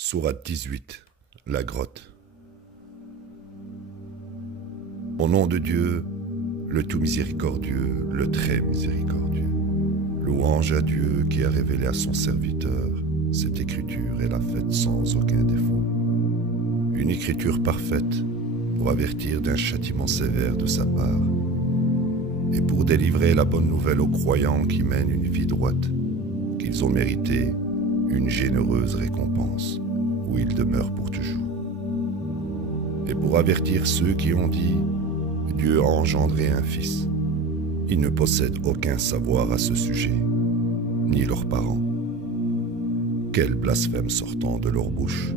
Sourate 18, la grotte. Au nom de Dieu, le tout miséricordieux, le très miséricordieux. Louange à Dieu qui a révélé à son serviteur cette écriture et l'a faite sans aucun défaut. Une écriture parfaite pour avertir d'un châtiment sévère de sa part et pour délivrer la bonne nouvelle aux croyants qui mènent une vie droite, qu'ils ont mérité une généreuse récompense où ils demeurent pour toujours. Et pour avertir ceux qui ont dit « Dieu a engendré un fils », ils ne possèdent aucun savoir à ce sujet, ni leurs parents. Quel blasphème sortant de leur bouche!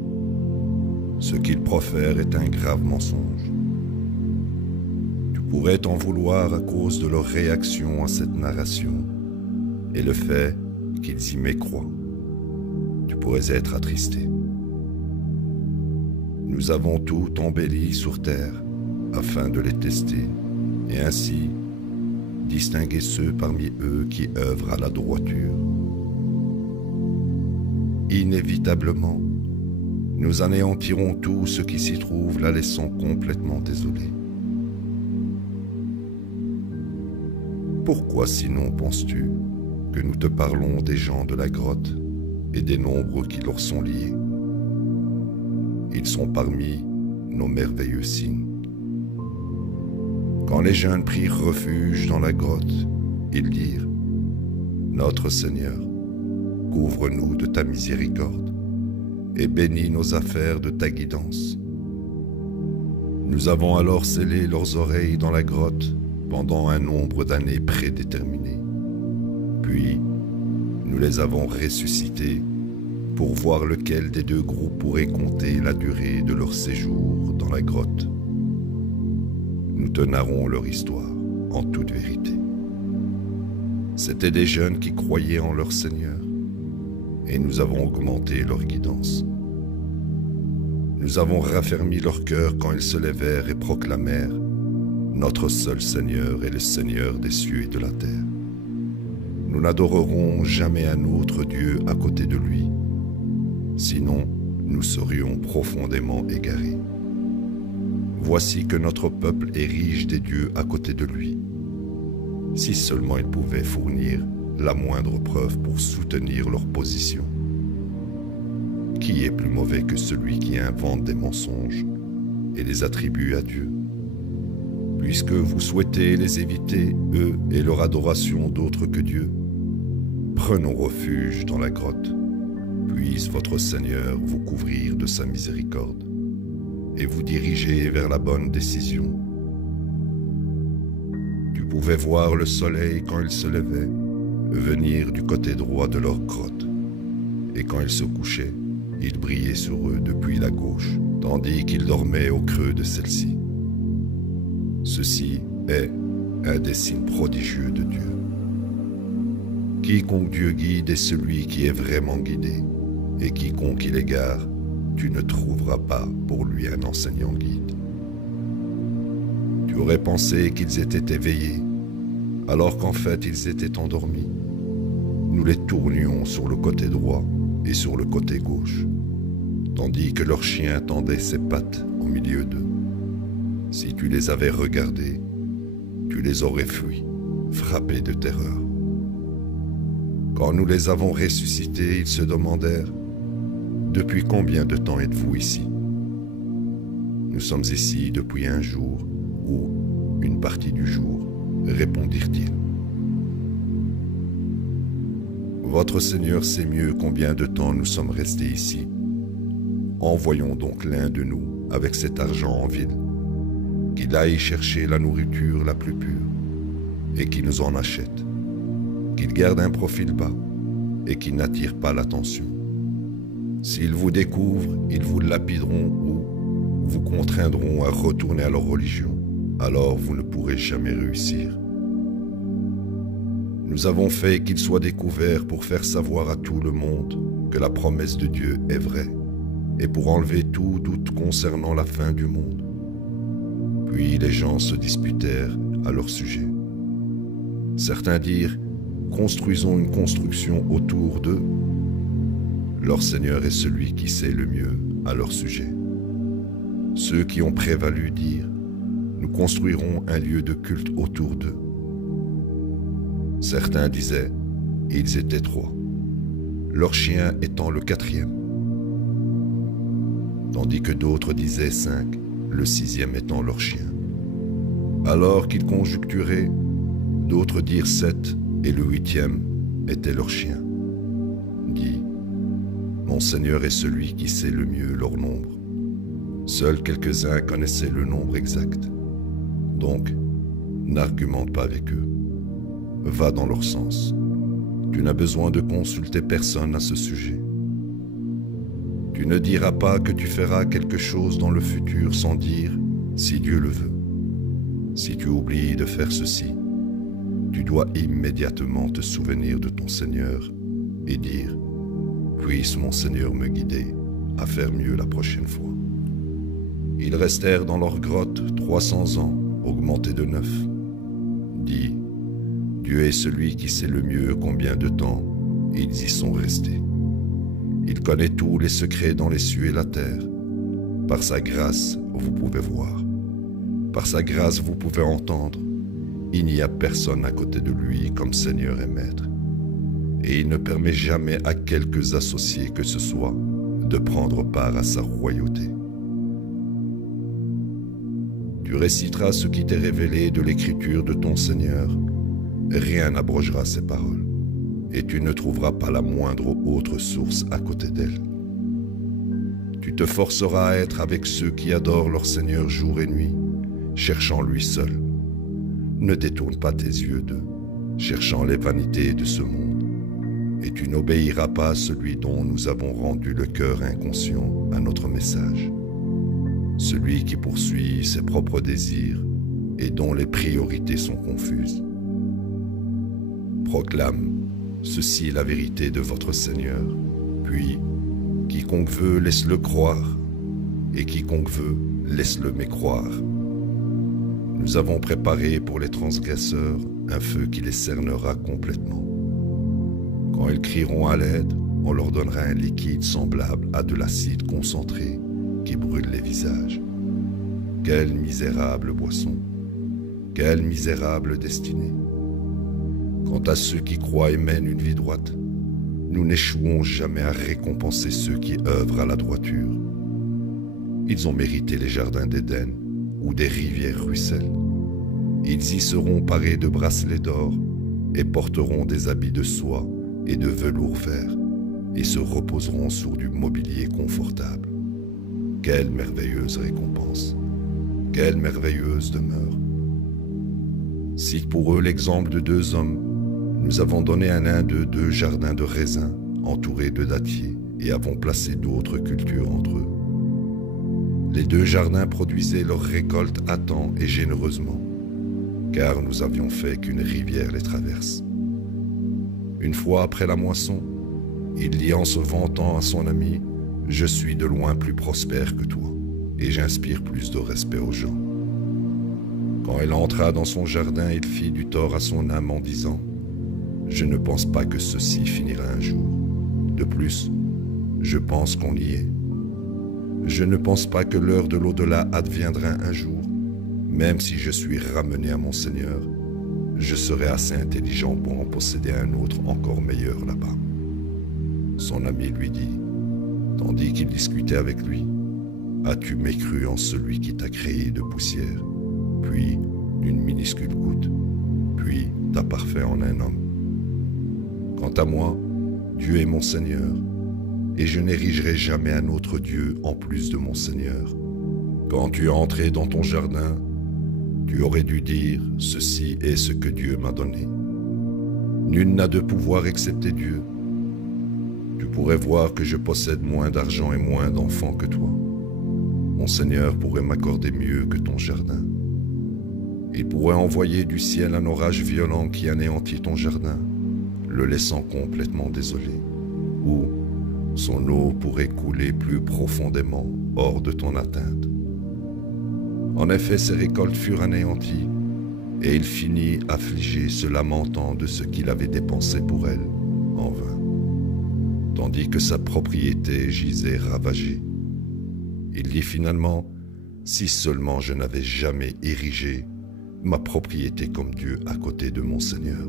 Ce qu'ils profèrent est un grave mensonge. Tu pourrais t'en vouloir à cause de leur réaction à cette narration et le fait qu'ils y mécroient. Tu pourrais être attristé. Nous avons tout embelli sur terre afin de les tester et ainsi distinguer ceux parmi eux qui œuvrent à la droiture. Inévitablement, nous anéantirons tout ce qui s'y trouve, la laissant complètement désolée. Pourquoi sinon penses-tu que nous te parlons des gens de la grotte et des nombres qui leur sont liés? Ils sont parmi nos merveilleux signes. Quand les jeunes prirent refuge dans la grotte, ils dirent « Notre Seigneur, couvre-nous de ta miséricorde et bénis nos affaires de ta guidance. » Nous avons alors scellé leurs oreilles dans la grotte pendant un nombre d'années prédéterminé. Puis, nous les avons ressuscités pour voir lequel des deux groupes pourrait compter la durée de leur séjour dans la grotte. Nous te narrons leur histoire en toute vérité. C'étaient des jeunes qui croyaient en leur Seigneur, et nous avons augmenté leur guidance. Nous avons raffermi leur cœur quand ils se levèrent et proclamèrent « Notre seul Seigneur est le Seigneur des cieux et de la terre. Nous n'adorerons jamais un autre Dieu à côté de lui. Sinon, nous serions profondément égarés. Voici que notre peuple érige des dieux à côté de lui. Si seulement ils pouvaient fournir la moindre preuve pour soutenir leur position. Qui est plus mauvais que celui qui invente des mensonges et les attribue à Dieu? Puisque vous souhaitez les éviter, eux et leur adoration d'autres que Dieu, prenons refuge dans la grotte. Puisse votre Seigneur vous couvrir de sa miséricorde et vous diriger vers la bonne décision. Tu pouvais voir le soleil quand il se levait venir du côté droit de leur grotte, et quand il se couchait, il brillait sur eux depuis la gauche, tandis qu'ils dormaient au creux de celle-ci. Ceci est un des signes prodigieux de Dieu. Quiconque Dieu guide est celui qui est vraiment guidé, et quiconque il égare, tu ne trouveras pas pour lui un enseignant guide. Tu aurais pensé qu'ils étaient éveillés, alors qu'en fait ils étaient endormis. Nous les tournions sur le côté droit et sur le côté gauche, tandis que leur chien tendait ses pattes au milieu d'eux. Si tu les avais regardés, tu les aurais fuis, frappés de terreur. Quand nous les avons ressuscités, ils se demandèrent « Depuis combien de temps êtes-vous ici ?» « Nous sommes ici depuis un jour ou une partie du jour, » répondirent-ils. « Votre Seigneur sait mieux combien de temps nous sommes restés ici. Envoyons donc l'un de nous avec cet argent en ville, qu'il aille chercher la nourriture la plus pure et qu'il nous en achète, qu'il garde un profil bas et qu'il n'attire pas l'attention. S'ils vous découvrent, ils vous lapideront ou vous contraindront à retourner à leur religion. Alors vous ne pourrez jamais réussir. Nous avons fait qu'il soit découvert pour faire savoir à tout le monde que la promesse de Dieu est vraie et pour enlever tout doute concernant la fin du monde. Puis les gens se disputèrent à leur sujet. Certains dirent « Construisons une construction autour d'eux ». Leur Seigneur est celui qui sait le mieux à leur sujet. Ceux qui ont prévalu dirent, nous construirons un lieu de culte autour d'eux. Certains disaient, ils étaient 3, leur chien étant le 4e. Tandis que d'autres disaient 5, le 6e étant leur chien. Alors qu'ils conjecturaient, d'autres dirent 7, et le 8e était leur chien. Dit, mon Seigneur est celui qui sait le mieux leur nombre. Seuls quelques-uns connaissaient le nombre exact. Donc, n'argumente pas avec eux. Va dans leur sens. Tu n'as besoin de consulter personne à ce sujet. Tu ne diras pas que tu feras quelque chose dans le futur sans dire « si Dieu le veut ». Si tu oublies de faire ceci, tu dois immédiatement te souvenir de ton Seigneur et dire « puisse mon Seigneur me guider à faire mieux la prochaine fois ». Ils restèrent dans leur grotte 300 ans, augmentés de 9. Dis, Dieu est celui qui sait le mieux combien de temps ils y sont restés. Il connaît tous les secrets dans les cieux et la terre. Par sa grâce, vous pouvez voir. Par sa grâce, vous pouvez entendre. Il n'y a personne à côté de lui comme Seigneur et Maître. Et il ne permet jamais à quelques associés que ce soit de prendre part à sa royauté. Tu réciteras ce qui t'est révélé de l'écriture de ton Seigneur. Rien n'abrogera ces paroles, et tu ne trouveras pas la moindre autre source à côté d'elle. Tu te forceras à être avec ceux qui adorent leur Seigneur jour et nuit, cherchant lui seul. Ne détourne pas tes yeux d'eux, cherchant les vanités de ce monde, et tu n'obéiras pas à celui dont nous avons rendu le cœur inconscient à notre message. Celui qui poursuit ses propres désirs et dont les priorités sont confuses. Proclame, ceci la vérité de votre Seigneur, puis quiconque veut laisse-le croire, et quiconque veut laisse-le mécroire. Nous avons préparé pour les transgresseurs un feu qui les cernera complètement. Quand ils crieront à l'aide, on leur donnera un liquide semblable à de l'acide concentré qui brûle les visages. Quelle misérable boisson! Quelle misérable destinée! Quant à ceux qui croient et mènent une vie droite, nous n'échouons jamais à récompenser ceux qui œuvrent à la droiture. Ils ont mérité les jardins d'Éden, où des rivières ruissellent. Ils y seront parés de bracelets d'or et porteront des habits de soie et de velours vert et se reposeront sur du mobilier confortable. Quelle merveilleuse récompense! Quelle merveilleuse demeure! Cite pour eux l'exemple de 2 hommes. Nous avons donné à l'un d'eux 2 jardins de raisins entourés de dattiers et avons placé d'autres cultures entre eux. Les 2 jardins produisaient leur récolte à temps et généreusement, car nous avions fait qu'une rivière les traverse. Une fois après la moisson, il dit en se vantant à son ami, « Je suis de loin plus prospère que toi, et j'inspire plus de respect aux gens. » Quand elle entra dans son jardin, il fit du tort à son âme en disant, « Je ne pense pas que ceci finira un jour. De plus, je pense qu'on y est. Je ne pense pas que l'heure de l'au-delà adviendra un jour. Même si je suis ramené à mon Seigneur, je serai assez intelligent pour en posséder un autre encore meilleur là-bas. » Son ami lui dit, tandis qu'il discutait avec lui, « As-tu mécru en celui qui t'a créé de poussière, puis d'une minuscule goutte, puis t'a parfait en un homme? Quant à moi, Dieu est mon Seigneur, et je n'érigerai jamais un autre Dieu en plus de mon Seigneur. Quand tu es entré dans ton jardin, tu aurais dû dire, ceci est ce que Dieu m'a donné. Nul n'a de pouvoir excepté Dieu. Tu pourrais voir que je possède moins d'argent et moins d'enfants que toi. Mon Seigneur pourrait m'accorder mieux que ton jardin. Il pourrait envoyer du ciel un orage violent qui anéantit ton jardin, le laissant complètement désolé, ou son eau pourrait couler plus profondément hors de ton atteinte. En effet, ses récoltes furent anéanties, et il finit affligé, se lamentant de ce qu'il avait dépensé pour elle en vain. tandis que sa propriété gisait ravagée. Il dit finalement, si seulement je n'avais jamais érigé ma propriété comme Dieu à côté de mon Seigneur.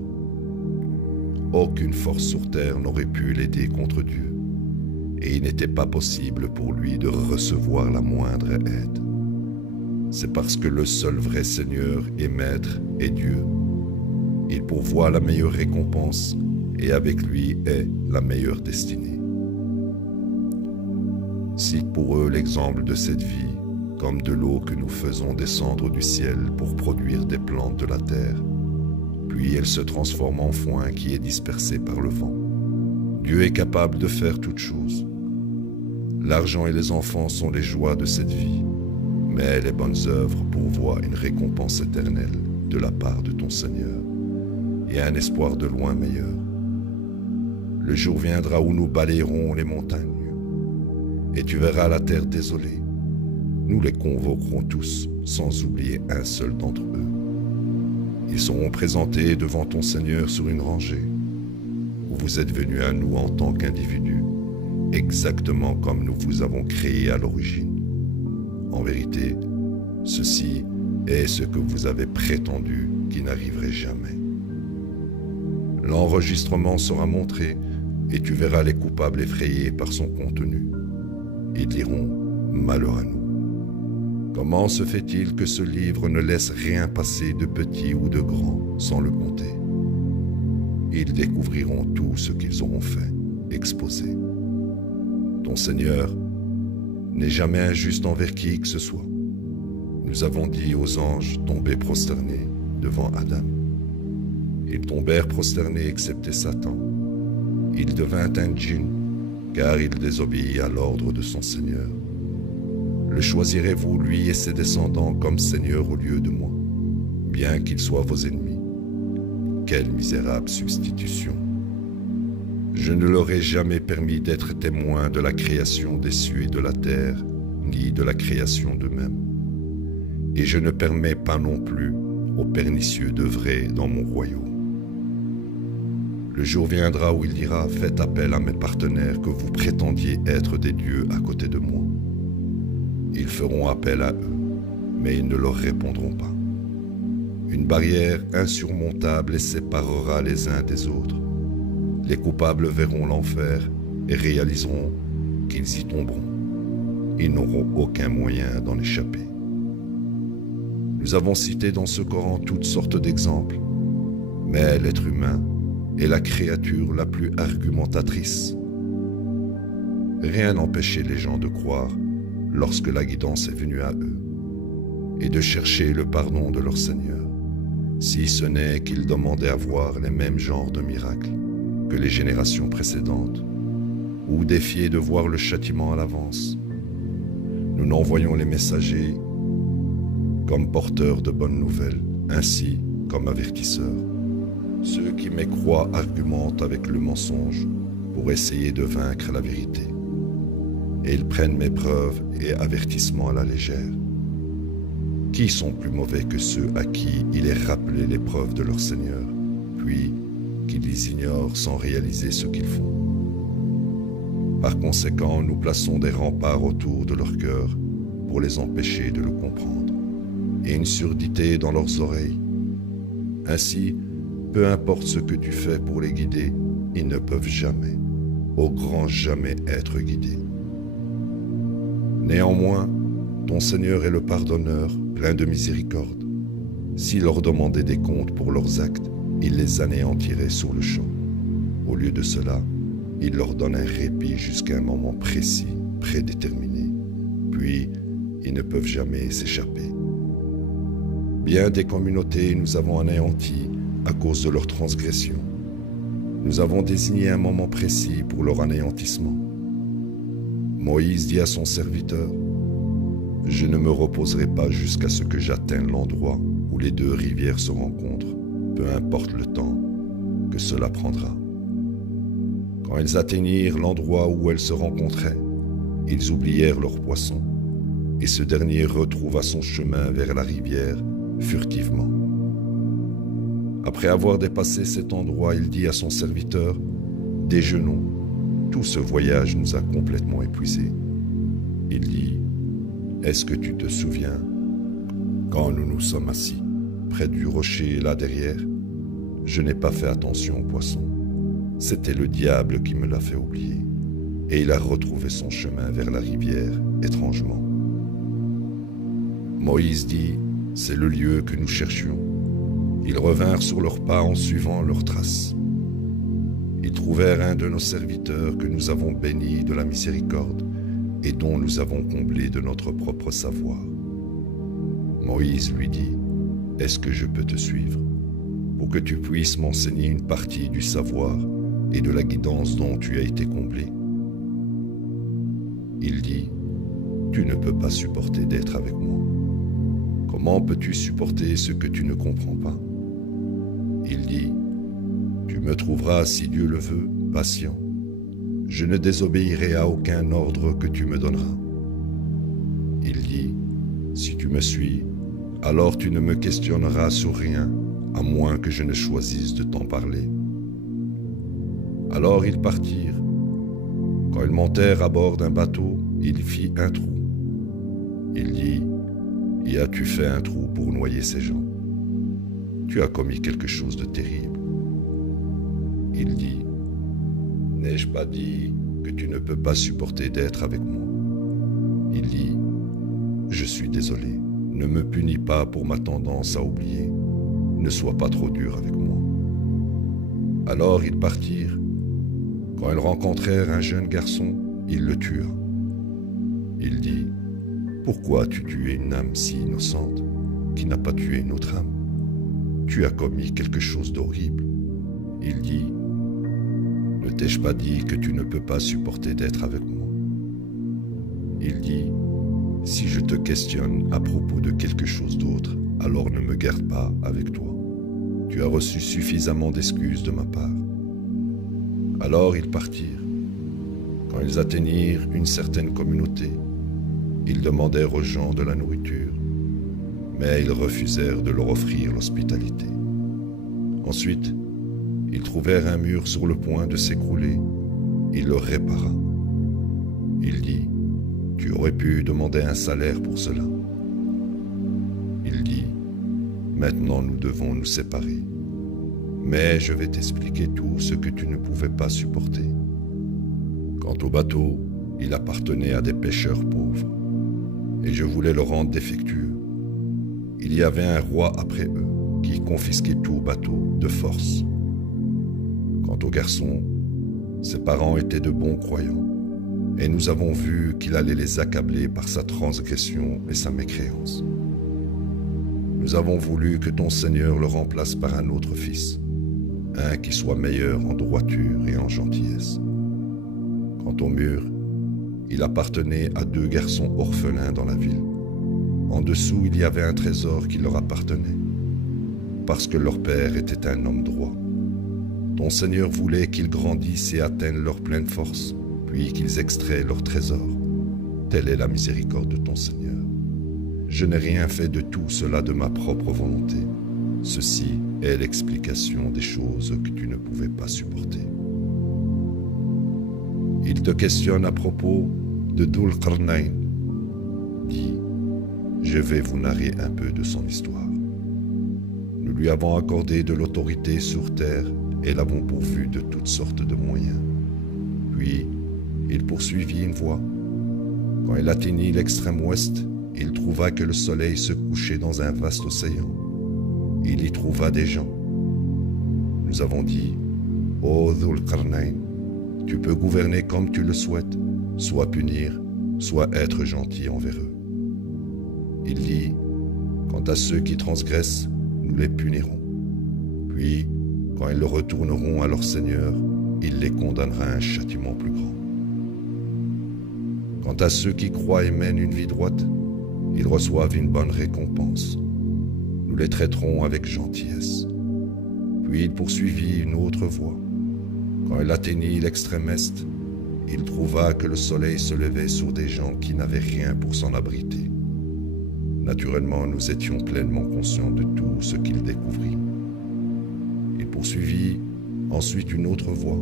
Aucune force sur terre n'aurait pu l'aider contre Dieu, et il n'était pas possible pour lui de recevoir la moindre aide. C'est parce que le seul vrai Seigneur et Maître est Dieu. Il pourvoit la meilleure récompense et avec lui est la meilleure destinée. Cite pour eux l'exemple de cette vie, comme de l'eau que nous faisons descendre du ciel pour produire des plantes de la terre, puis elle se transforme en foin qui est dispersé par le vent. Dieu est capable de faire toutes choses. L'argent et les enfants sont les joies de cette vie, mais les bonnes œuvres pourvoient une récompense éternelle de la part de ton Seigneur et un espoir de loin meilleur. Le jour viendra où nous balayerons les montagnes, et tu verras la terre désolée. Nous les convoquerons tous, sans oublier un seul d'entre eux. Ils seront présentés devant ton Seigneur sur une rangée, où vous êtes venus à nous en tant qu'individus, exactement comme nous vous avons créés à l'origine. En vérité, ceci est ce que vous avez prétendu qui n'arriverait jamais. L'enregistrement sera montré, et tu verras les coupables effrayés par son contenu. Ils diront « Malheur à nous ». Comment se fait-il que ce livre ne laisse rien passer de petit ou de grand sans le compter? Ils découvriront tout ce qu'ils auront fait, exposé. Ton Seigneur n'est jamais injuste envers qui que ce soit. Nous avons dit aux anges tombés prosternés devant Adam. Ils tombèrent prosternés excepté Satan. Il devint un djinn, car il désobéit à l'ordre de son Seigneur. Le choisirez-vous, lui et ses descendants, comme Seigneur au lieu de moi, bien qu'ils soient vos ennemis? Quelle misérable substitution! Je ne leur ai jamais permis d'être témoins de la création des cieux et de la terre, ni de la création d'eux-mêmes. Et je ne permets pas non plus aux pernicieux d'œuvrer dans mon royaume. Le jour viendra où il dira « Faites appel à mes partenaires que vous prétendiez être des dieux à côté de moi. » Ils feront appel à eux, mais ils ne leur répondront pas. Une barrière insurmontable les séparera les uns des autres. Les coupables verront l'enfer et réaliseront qu'ils y tomberont. Ils n'auront aucun moyen d'en échapper. Nous avons cité dans ce Coran toutes sortes d'exemples, mais l'être humain est la créature la plus argumentatrice. Rien n'empêchait les gens de croire lorsque la guidance est venue à eux et de chercher le pardon de leur Seigneur, si ce n'est qu'ils demandaient à voir les mêmes genres de miracles que les générations précédentes, ou défiaient de voir le châtiment à l'avance. Nous n'envoyons les messagers comme porteurs de bonnes nouvelles, ainsi comme avertisseurs. Ceux qui mécroient argumentent avec le mensonge pour essayer de vaincre la vérité. Et ils prennent mes preuves et avertissements à la légère. Qui sont plus mauvais que ceux à qui il est rappelé les preuves de leur Seigneur, puis qui les ignorent sans réaliser ce qu'ils font? Par conséquent, nous plaçons des remparts autour de leur cœur pour les empêcher de le comprendre, et une surdité dans leurs oreilles. Ainsi, peu importe ce que tu fais pour les guider, ils ne peuvent jamais, au grand jamais, être guidés. Néanmoins, ton Seigneur est le pardonneur, plein de miséricorde. S'il leur demandait des comptes pour leurs actes, il les anéantirait sur le champ. Au lieu de cela, il leur donne un répit jusqu'à un moment précis, prédéterminé. Puis, ils ne peuvent jamais s'échapper. Bien des communautés nous avons anéanties à cause de leur transgression. Nous avons désigné un moment précis pour leur anéantissement. Moïse dit à son serviteur, « Je ne me reposerai pas jusqu'à ce que j'atteigne l'endroit où les deux rivières se rencontrent, peu importe le temps que cela prendra. » Quand ils atteignirent l'endroit où elles se rencontraient, ils oublièrent leur poisson, et ce dernier retrouva son chemin vers la rivière furtivement. Après avoir dépassé cet endroit, il dit à son serviteur, « Déjeunons. » Tout ce voyage nous a complètement épuisés. Il dit, est-ce que tu te souviens, quand nous nous sommes assis, près du rocher là derrière, je n'ai pas fait attention aux poissons. C'était le diable qui me l'a fait oublier. Et il a retrouvé son chemin vers la rivière, étrangement. Moïse dit, c'est le lieu que nous cherchions. Ils revinrent sur leurs pas en suivant leurs traces. Ils trouvèrent un de nos serviteurs que nous avons béni de la miséricorde et dont nous avons comblé de notre propre savoir. Moïse lui dit, est-ce que je peux te suivre pour que tu puisses m'enseigner une partie du savoir et de la guidance dont tu as été comblé? Il dit, tu ne peux pas supporter d'être avec moi. Comment peux-tu supporter ce que tu ne comprends pas? Il dit, tu me trouveras, si Dieu le veut, patient. Je ne désobéirai à aucun ordre que tu me donneras. Il dit, si tu me suis, alors tu ne me questionneras sur rien, à moins que je ne choisisse de t'en parler. Alors ils partirent. Quand ils montèrent à bord d'un bateau, il fit un trou. Il dit, y as-tu fait un trou pour noyer ces gens? Tu as commis quelque chose de terrible. Il dit, n'ai-je pas dit que tu ne peux pas supporter d'être avec moi? Il dit, je suis désolé, ne me punis pas pour ma tendance à oublier, ne sois pas trop dur avec moi. Alors ils partirent. Quand ils rencontrèrent un jeune garçon, ils le tuèrent. Il dit, pourquoi as-tu tué une âme si innocente qui n'a pas tué une autre âme? Tu as commis quelque chose d'horrible. Il dit, ne t'ai-je pas dit que tu ne peux pas supporter d'être avec moi? Il dit, si je te questionne à propos de quelque chose d'autre, alors ne me garde pas avec toi. Tu as reçu suffisamment d'excuses de ma part. Alors ils partirent. Quand ils atteignirent une certaine communauté, ils demandèrent aux gens de la nourriture, mais ils refusèrent de leur offrir l'hospitalité. Ensuite, ils trouvèrent un mur sur le point de s'écrouler. Il le répara. Il dit, tu aurais pu demander un salaire pour cela. Il dit, maintenant nous devons nous séparer. Mais je vais t'expliquer tout ce que tu ne pouvais pas supporter. Quant au bateau, il appartenait à des pêcheurs pauvres, et je voulais le rendre défectueux. Il y avait un roi après eux, qui confisquait tout bateau de force. Quant au garçon, ses parents étaient de bons croyants, et nous avons vu qu'il allait les accabler par sa transgression et sa mécréance. Nous avons voulu que ton Seigneur le remplace par un autre fils, un qui soit meilleur en droiture et en gentillesse. Quant au mur, il appartenait à 2 garçons orphelins dans la ville. En dessous, il y avait un trésor qui leur appartenait, parce que leur père était un homme droit. Ton Seigneur voulait qu'ils grandissent et atteignent leur pleine force, puis qu'ils extraient leur trésor. Telle est la miséricorde de ton Seigneur. Je n'ai rien fait de tout cela de ma propre volonté. Ceci est l'explication des choses que tu ne pouvais pas supporter. Il te questionne à propos de Dhul Qarnayn. Dis, je vais vous narrer un peu de son histoire. Nous lui avons accordé de l'autorité sur terre et l'avons pourvu de toutes sortes de moyens. Puis, il poursuivit une voie. Quand il atteignit l'extrême ouest, il trouva que le soleil se couchait dans un vaste océan. Il y trouva des gens. Nous avons dit, ô Dhul Qarnayn, tu peux gouverner comme tu le souhaites, soit punir, soit être gentil envers eux. Il dit, quant à ceux qui transgressent, nous les punirons. Puis, quand ils le retourneront à leur Seigneur, il les condamnera à un châtiment plus grand. Quant à ceux qui croient et mènent une vie droite, ils reçoivent une bonne récompense. Nous les traiterons avec gentillesse. Puis il poursuivit une autre voie. Quand il atteignit l'extrême est, il trouva que le soleil se levait sur des gens qui n'avaient rien pour s'en abriter. Naturellement, nous étions pleinement conscients de tout ce qu'il découvrit. Il poursuivit ensuite une autre voie.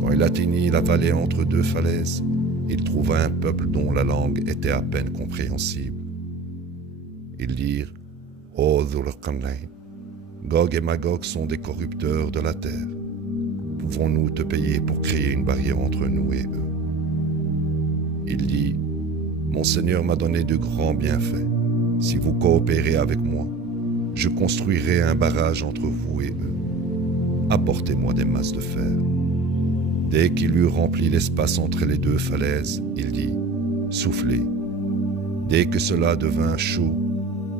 Quand il atteignit la vallée entre deux falaises, il trouva un peuple dont la langue était à peine compréhensible. Ils dirent « Ô Dhul-Qarnayn, Gog et Magog sont des corrupteurs de la terre. Pouvons-nous te payer pour créer une barrière entre nous et eux ?» Il dit « Mon Seigneur m'a donné de grands bienfaits. Si vous coopérez avec moi, je construirai un barrage entre vous et eux. Apportez-moi des masses de fer. » Dès qu'il eut rempli l'espace entre les deux falaises, il dit « Soufflez. » Dès que cela devint chaud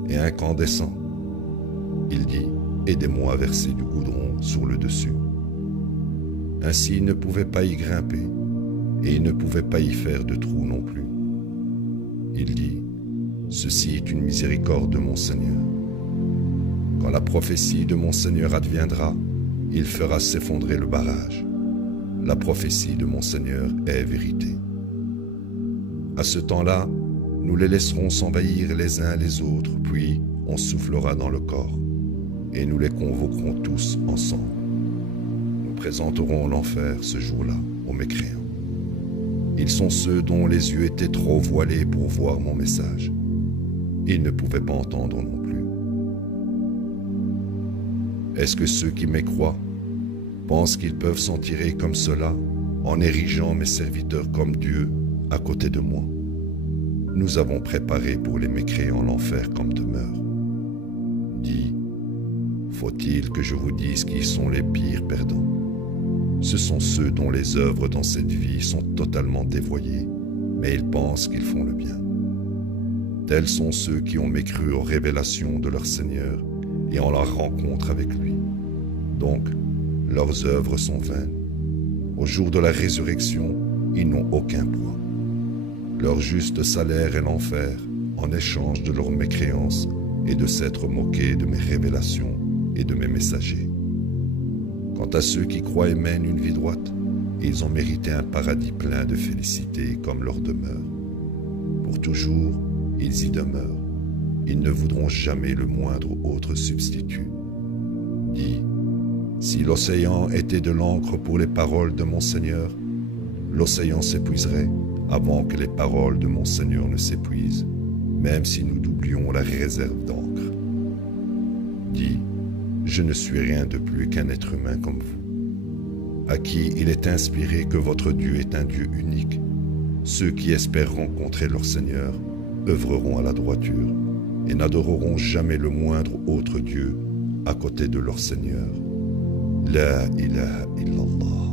et incandescent, il dit « Aidez-moi à verser du goudron sur le dessus. » Ainsi il ne pouvait pas y grimper, et il ne pouvait pas y faire de trou non plus. Il dit « Ceci est une miséricorde de mon Seigneur. Quand la prophétie de mon Seigneur adviendra, il fera s'effondrer le barrage. La prophétie de mon Seigneur est vérité. À ce temps-là, nous les laisserons s'envahir les uns les autres, puis on soufflera dans le corps, et nous les convoquerons tous ensemble. Nous présenterons l'enfer ce jour-là aux mécréants. Ils sont ceux dont les yeux étaient trop voilés pour voir mon message. Ils ne pouvaient pas entendre non plus. Est-ce que ceux qui mécroient pensent qu'ils peuvent s'en tirer comme cela en érigeant mes serviteurs comme Dieu à côté de moi? Nous avons préparé pour les mécréants l'enfer comme demeure. Dis, faut-il que je vous dise qui sont les pires perdants? Ce sont ceux dont les œuvres dans cette vie sont totalement dévoyées, mais ils pensent qu'ils font le bien. Tels sont ceux qui ont mécru aux révélations de leur Seigneur et en la rencontre avec lui. Donc, leurs œuvres sont vaines. Au jour de la résurrection, ils n'ont aucun poids. Leur juste salaire est l'enfer, en échange de leur mécréance et de s'être moqués de mes révélations et de mes messagers. Quant à ceux qui croient et mènent une vie droite, ils ont mérité un paradis plein de félicité comme leur demeure. Pour toujours, ils y demeurent. Ils ne voudront jamais le moindre autre substitut. Dis, si l'océan était de l'encre pour les paroles de mon Seigneur, l'océan s'épuiserait avant que les paroles de mon Seigneur ne s'épuisent, même si nous doublions la réserve d'encre. Dis, je ne suis rien de plus qu'un être humain comme vous, à qui il est inspiré que votre Dieu est un Dieu unique. Ceux qui espèrent rencontrer leur Seigneur œuvreront à la droiture et n'adoreront jamais le moindre autre Dieu à côté de leur Seigneur. La ilaha illallah.